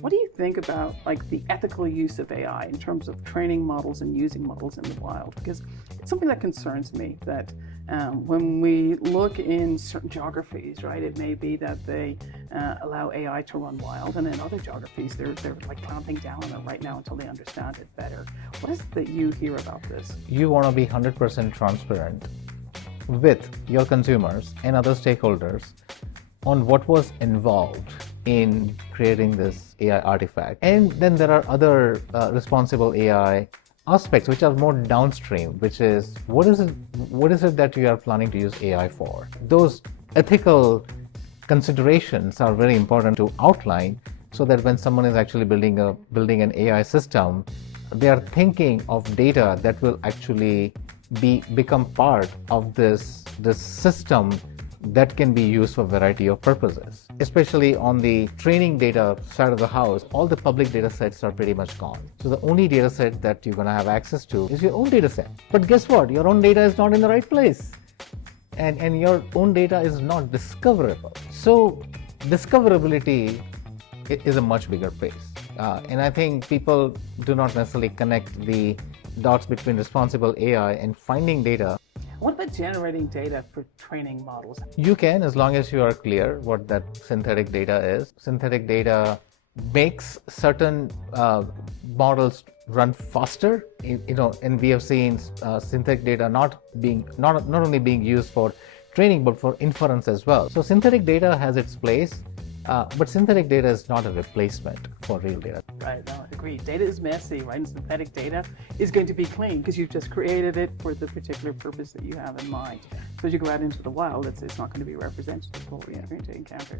What do you think about like the ethical use of AI in terms of training models and using models in the wild? Because it's something that concerns me that when we look in certain geographies, right, it may be that they allow AI to run wild, and in other geographies they're like clamping down on it right now until they understand it better. What is it that you hear about this? You want to be 100% transparent with your consumers and other stakeholders on what was involved in creating this AI artifact. And then there are other responsible AI aspects which are more downstream, which is what is it that you are planning to use AI for? Those ethical considerations are very important to outline so that when someone is actually building an AI system, they are thinking of data that will actually become part of this system that can be used for a variety of purposes. Especially on the training data side of the house, all the public data sets are pretty much gone. So the only data set that you're going to have access to is your own data set. But guess what? Your own data is not in the right place. And your own data is not discoverable. So discoverability is a much bigger place. And I think people do not necessarily connect the dots between responsible AI and finding data. What about generating data for training models? You can, as long as you are clear what that synthetic data is. Synthetic data makes certain models run faster, and we have seen synthetic data not only being used for training but for inference as well. So synthetic data has its place, but synthetic data is not a replacement for real data. Right, no, agreed. Data is messy, right? And synthetic data is going to be clean because you've just created it for the particular purpose that you have in mind. So as you go out into the wild, it's not going to be representative of what you're going to encounter.